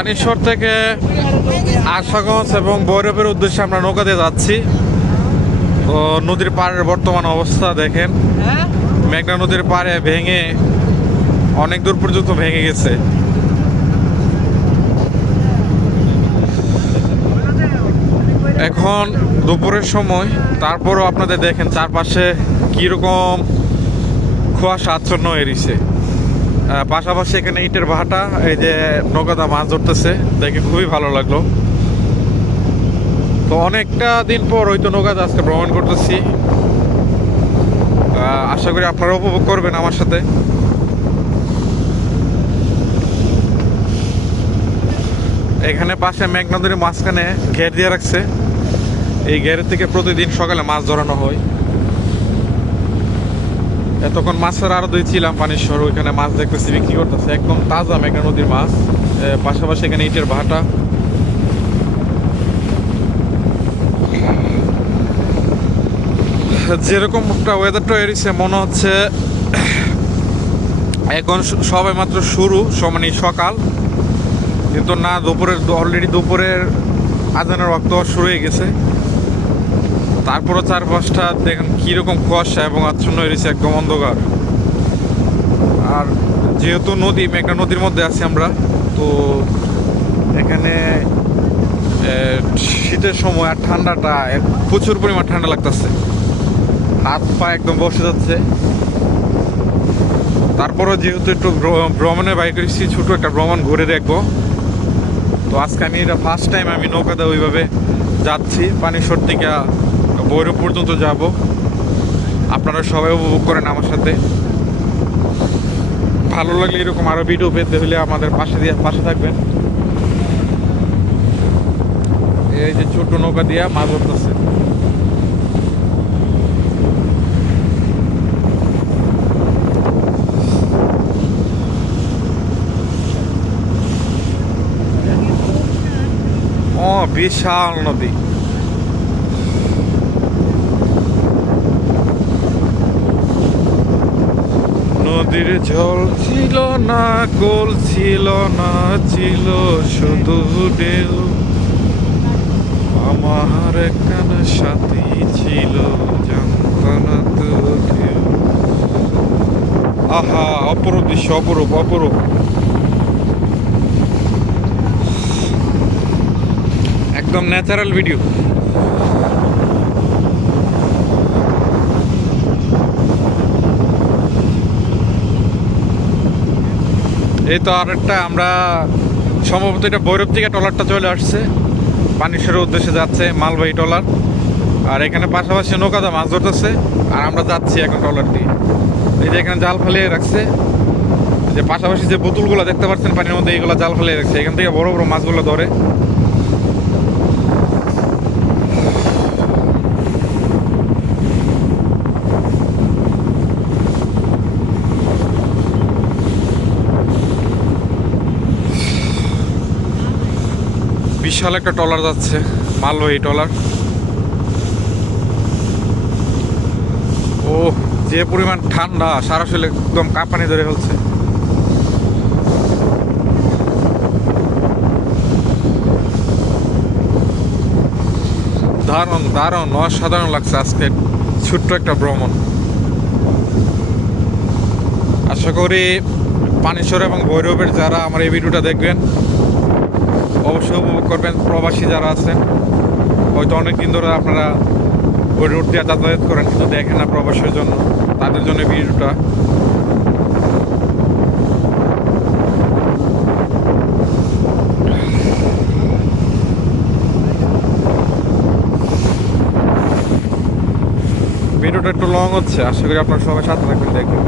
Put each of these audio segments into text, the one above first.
পানিশ্বর থেকে আশাগঞ্জ এবং বৈরবের উদ্দেশ্যে আমরা নৌকা দিয়ে যাচ্ছি। তো নদীর পাড়ের বর্তমান অবস্থা দেখেন। মেঘনা নদীর পাড়ে ভেঙে অনেক দূর পর্যন্ত ভেঙে গেছে। এখন দুপুরের সময় তারপরও আপনাদের দেখেন চারপাশে কীরকম কুয়াশা আচ্ছন্ন হয়ে আহ, পাশাপাশি এখানে ইটের ভাটা, এই যে নৌকাদা মাছ ধরতেছে, দেখে খুবই ভালো লাগল। তো অনেকটা দিন পর ওই হয়তো নৌকাদা আজকে ভ্রমণ করতেছি। আশা করি আপনারা উপভোগ করবেন আমার সাথে। এখানে পাশে মেঘ নদীর মাঝখানে ঘের দিয়ে রাখছে। এই ঘেরের থেকে প্রতিদিন সকালে মাছ ধরানো হয়। এতক্ষণ মাছের আরও দুই ছিলাম পানিশ্বর ওইখানে মাছ দেখতেছি, বিক্রি করতেছে। একদম তাজা মেঘনা নদীর মাছ। পাশাপাশি এখানে ইটের ভাটা। যেরকম একটা ওয়েদারটা এরিছে মনে হচ্ছে এখন স- সবে মাত্র শুরু মানে সকাল। কিন্তু না, দুপুরের, অলরেডি দুপুরের আজানের রক্ত শুরু হয়ে গেছে। তারপরও চারপাশটা দেখেন কীরকম কুয়াশা এবং আচ্ছন্ন হয়েছে একদম অন্ধকার। আর যেহেতু নদী, মেঘনা নদীর মধ্যে আছি আমরা, তো এখানে শীতের সময় আর ঠান্ডাটা প্রচুর পরিমাণ ঠান্ডা লাগতেছে। হাত পা একদম বসে যাচ্ছে। তারপরও যেহেতু একটু ভ্র- ভ্রমণে বাইক করেছি ছোটো একটা ভ্রমণ ঘুরে দেখব। তো আজকে আমি এটা ফার্স্ট টাইম আমি নৌকাতে ওইভাবে যাচ্ছি। পানিশ্বর থেকে বৈরব পর্যন্ত যাব। আপনারা সবাই উপভোগ করেন আমার সাথে। ভালো লাগলে এরকম আরও ভিডিও পেতে হলে আমাদের পাশে দিয়ে পাশে থাকবেন। এই যে ছোট নৌকা দিয়া মাছ ধরতেছে। বিশাল নদী। নদীর জল ছিল না, গোল ছিল না, ছিল শুধু ঢেউ। আমার একখানা সাথী ছিল জানতাম না তো আহা, অপরূপ দৃশ্য, অপরূপ অপরূপ। একদম ন্যাচারাল ভিডিও এই তো আরেকটা আমরা সম্ভবত এটা ভৈরব থেকে ট্রলারটা চলে আসছে। পানিশ্বরের উদ্দেশ্যে যাচ্ছে মালবাহী ট্রলার। আর এখানে পাশাপাশি নৌকাতে মাছ ধরতেছে। আর আমরা যাচ্ছি এখন ট্রলার দিয়ে। এই যে এখানে জাল ফেলিয়ে রাখছে। যে পাশাপাশি যে বোতলগুলো দেখতে পাচ্ছেন, পানির মধ্যে এইগুলো জাল ফেলিয়ে রাখছে। এখান থেকে বড় বড় মাছগুলো ধরে। বিশাল একটা ট্রলার যাচ্ছে, মালবাহী ট্রলার। ও, যে পরিমাণ ঠান্ডা সারা শরীরে একদম কাঁপানি ধরে ফেলছে। দারুণ দারুণ, অসাধারণ লাগছে আজকে। ছোট্ট একটা ভ্রমণ। আশা করি পানিশ্বর এবং ভৈরবের যারা আমার এই ভিডিওটা দেখবেন অবশ্যই উপভোগ করবেন। প্রবাসী যারা আছেন, হয়তো অনেক দিন ধরে আপনারা ওই রোড দিয়ে যাতায়াত করেন, কিন্তু দেখেন না প্রবাসের জন্য, তাদের জন্য ভিডিওটা ভিডিওটা একটু লং হচ্ছে, আশা করি আপনারা সবাই সাথে থাকবেন, দেখবেন।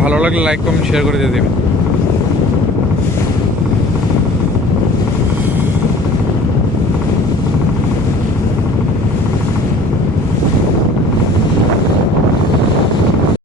ভালো লাগলে লাইক কমেন্ট শেয়ার করে দিয়ে দেবেন।